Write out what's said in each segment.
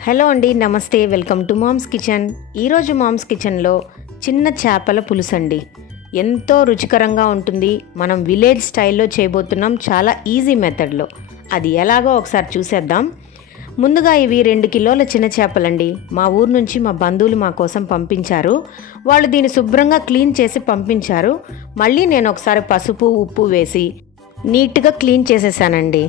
Hello అండి, నమస్తే. Welcome to mom's kitchen. ఈరోజు మామ్స్ కిచెన్లో చిన్న చేపల పులుసు అండి. ఎంతో రుచికరంగా ఉంటుంది. మనం విలేజ్ స్టైల్లో చేయబోతున్నాం, చాలా ఈజీ మెథడ్లో. అది ఎలాగో ఒకసారి చూసేద్దాం. ముందుగా ఇవి 2 కిలోల చిన్న చేపలండి. మా ఊరు నుంచి మా బంధువులు మా కోసం పంపించారు. వాళ్ళు దీన్ని శుభ్రంగా క్లీన్ చేసి పంపించారు. మళ్ళీ నేను ఒకసారి పసుపు ఉప్పు వేసి నీట్గా క్లీన్ చేసేసానండి.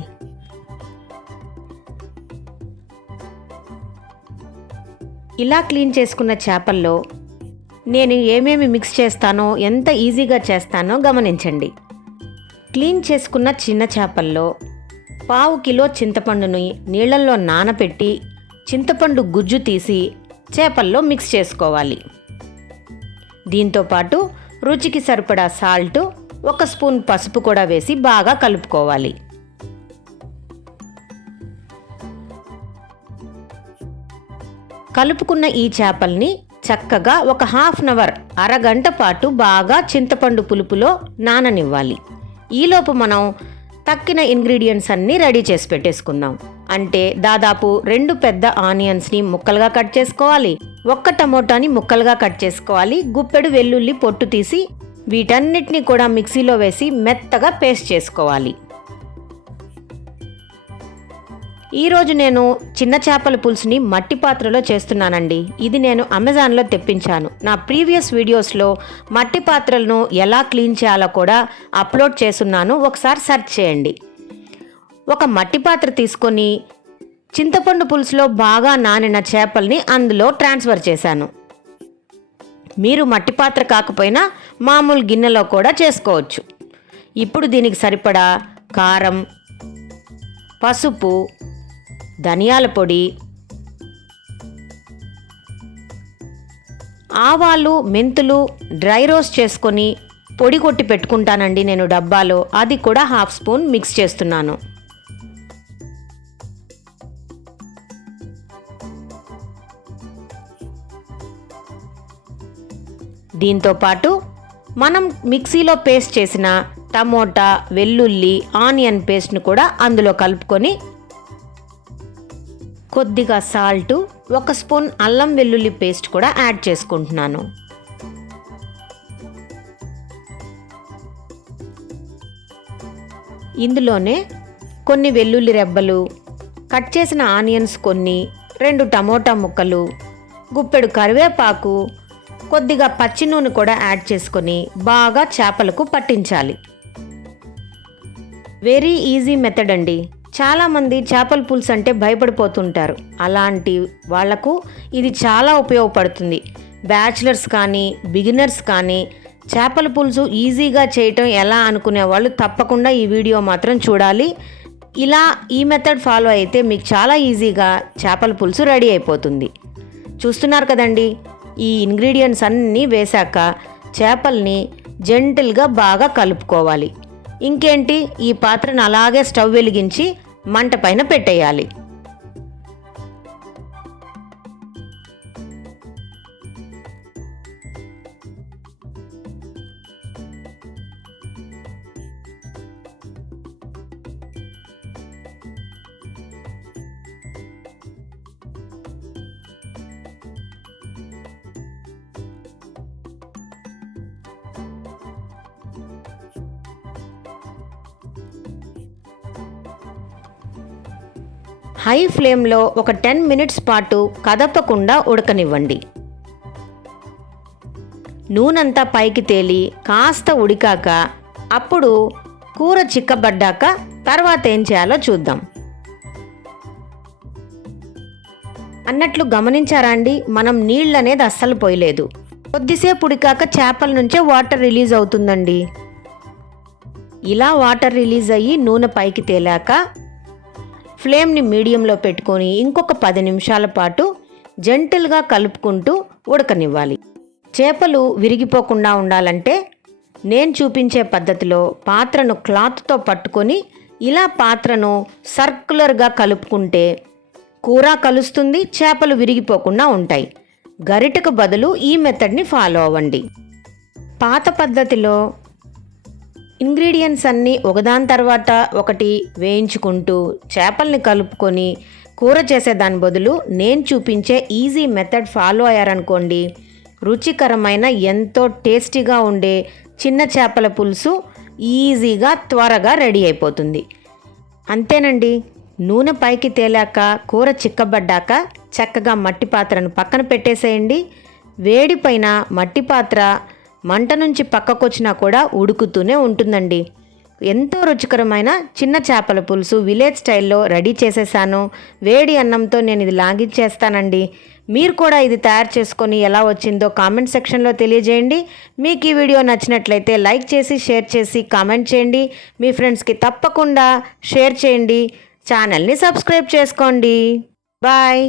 ఇలా క్లీన్ చేసుకున్న చేపల్లో నేను ఏమేమి మిక్స్ చేస్తానో, ఎంత ఈజీగా చేస్తానో గమనించండి. క్లీన్ చేసుకున్న చిన్న చేపల్లో 1/2 కిలో చింతపండుని నీళ్ళల్లో నానబెట్టి చింతపండు గుజ్జు తీసి చేపల్లో మిక్స్ చేసుకోవాలి. దీంతోపాటు రుచికి సరిపడా సాల్ట్, 1 స్పూన్ పసుపు కూడా వేసి బాగా కలుపుకోవాలి. కలుపుకున్న ఈ చేపల్ని చక్కగా ఒక హాఫ్ అన్ అవర్, అరగంట పాటు బాగా చింతపండు పులుపులో నాననివ్వాలి. ఈలోపు మనం తక్కిన ఇంగ్రీడియంట్స్ అన్నీ రెడీ చేసి పెట్టేసుకుందాం. అంటే దాదాపు 2 పెద్ద ఆనియన్స్ని ముక్కలుగా కట్ చేసుకోవాలి, 1 టమోటాని ముక్కలుగా కట్ చేసుకోవాలి, గుప్పెడు వెల్లుల్లి పొట్టు తీసి వీటన్నిటిని కూడా మిక్సీలో వేసి మెత్తగా పేస్ట్ చేసుకోవాలి. ఈరోజు నేను చిన్న చేపల పులుసుని మట్టి పాత్రలో చేస్తున్నానండి. ఇది నేను అమెజాన్లో తెప్పించాను. నా ప్రీవియస్ వీడియోస్లో మట్టి పాత్రలను ఎలా క్లీన్ చేయాలో కూడా అప్లోడ్ చేస్తున్నాను, ఒకసారి సెర్చ్ చేయండి. ఒక మట్టి పాత్ర తీసుకొని చింతపండు పులుసులో బాగా నానిన చేపల్ని అందులో ట్రాన్స్ఫర్ చేశాను. మీరు మట్టి పాత్ర కాకపోయినా మామూలు గిన్నెలో కూడా చేసుకోవచ్చు. ఇప్పుడు దీనికి సరిపడా కారం, పసుపు, ధనియాల పొడి, ఆవాలు, మెంతులు డ్రై రోస్ట్ చేసుకొని పొడి కొట్టి పెట్టుకుంటానండి నేను డబ్బాలో. అది కూడా 1/2 స్పూన్ మిక్స్ చేస్తున్నాను. దీంతోపాటు మనం మిక్సీలో పేస్ట్ చేసిన టమోటా, వెల్లుల్లి, ఆనియన్ పేస్ట్ను కూడా అందులో కలుపుకొని కొద్దిగా సాల్టు, 1 స్పూన్ అల్లం వెల్లుల్లి పేస్ట్ కూడా యాడ్ చేసుకుంటున్నాను. ఇందులోనే కొన్ని వెల్లుల్లి రెబ్బలు, కట్ చేసిన ఆనియన్స్ కొన్ని, 2 టమోటా ముక్కలు, గుప్పెడు కరివేపాకు, కొద్దిగా పచ్చి నూనె కూడా యాడ్ చేసుకొని బాగా చేపలకు పట్టించాలి. వెరీ ఈజీ మెథడ్ అండి. చాలామంది చేపల పులుసు అంటే భయపడిపోతుంటారు. అలాంటి వాళ్లకు ఇది చాలా ఉపయోగపడుతుంది. బ్యాచిలర్స్ కానీ బిగినర్స్ కానీ చేపల పులుసు ఈజీగా చేయటం ఎలా అనుకునే వాళ్ళు తప్పకుండా ఈ వీడియో మాత్రం చూడాలి. ఇలా ఈ మెథడ్ ఫాలో అయితే మీకు చాలా ఈజీగా చేపల పులుసు రెడీ అయిపోతుంది. చూస్తున్నారు కదండి, ఈ ఇంగ్రీడియంట్స్ అన్నీ వేశాక చేపల్ని జెంటిల్గా బాగా కలుపుకోవాలి. ఇంకేంటి, ఈ పాత్రను అలాగే స్టవ్ వెలిగించి మంట పైన పెట్టేయాలి. హై ఫ్లేమ్లో ఒక 10 మినిట్స్ పాటు కదపకుండా ఉడకనివ్వండి. నూనెంతా పైకి తేలి కాస్త ఉడికాక అప్పుడు కూర చిక్కబడ్డాక తర్వాత ఏం చేయాలో చూద్దాం. అన్నట్లు గమనించారా అండి, మనం నీళ్ళు అనేది అస్సలు పోయలేదు. కొద్దిసేపు ఉడికాక చేపల నుంచే వాటర్ రిలీజ్ అవుతుందండి. ఇలా వాటర్ రిలీజ్ అయ్యి నూనె పైకి తేలాక ఫ్లేమ్ని మీడియంలో పెట్టుకొని ఇంకొక 10 నిమిషాల పాటు జెంటిల్గా కలుపుకుంటూ ఉడకనివ్వాలి. చేపలు విరిగిపోకుండా ఉండాలంటే నేను చూపించే పద్ధతిలో పాత్రను క్లాత్తో పట్టుకొని ఇలా పాత్రను సర్క్యులర్గా కలుపుకుంటే కూర కలుస్తుంది, చేపలు విరిగిపోకుండా ఉంటాయి. గరిటకు బదులు ఈ మెథడ్ని ఫాలో అవ్వండి. పాత పద్ధతిలో ఇంగ్రీడియంట్స్ అన్నీ ఒకదాని తర్వాత ఒకటి వేయించుకుంటూ చేపల్ని కలుపుకొని కూర చేసేదాని బదులు నేను చూపించే ఈజీ మెథడ్ ఫాలో అయ్యారనుకోండి, రుచికరమైన ఎంతో టేస్టీగా ఉండే చిన్న చేపల పులుసు ఈజీగా త్వరగా రెడీ అయిపోతుంది. అంతేనండి. నూనె పైకి తేలాక కూర చిక్కబడ్డాక చక్కగా మట్టి పాత్రను పక్కన పెట్టేసేయండి. వేడి పైన మట్టి పాత్ర మంట నుంచి పక్కకొచ్చినా కూడా ఉడుకుతూనే ఉంటుందండి. ఎంతో రుచికరమైన చిన్న చేపల పులుసు విలేజ్ స్టైల్లో రెడీ చేసేసాను. వేడి అన్నంతో నేను ఇది లాగించేస్తానండి. మీరు కూడా ఇది తయారు చేసుకొని ఎలా వచ్చిందో కామెంట్ సెక్షన్లో తెలియజేయండి. మీకు ఈ వీడియో నచ్చినట్లయితే లైక్ చేసి షేర్ చేసి కామెంట్ చేయండి. మీ ఫ్రెండ్స్కి తప్పకుండా షేర్ చేయండి. ఛానల్ని సబ్స్క్రైబ్ చేసుకోండి. బాయ్.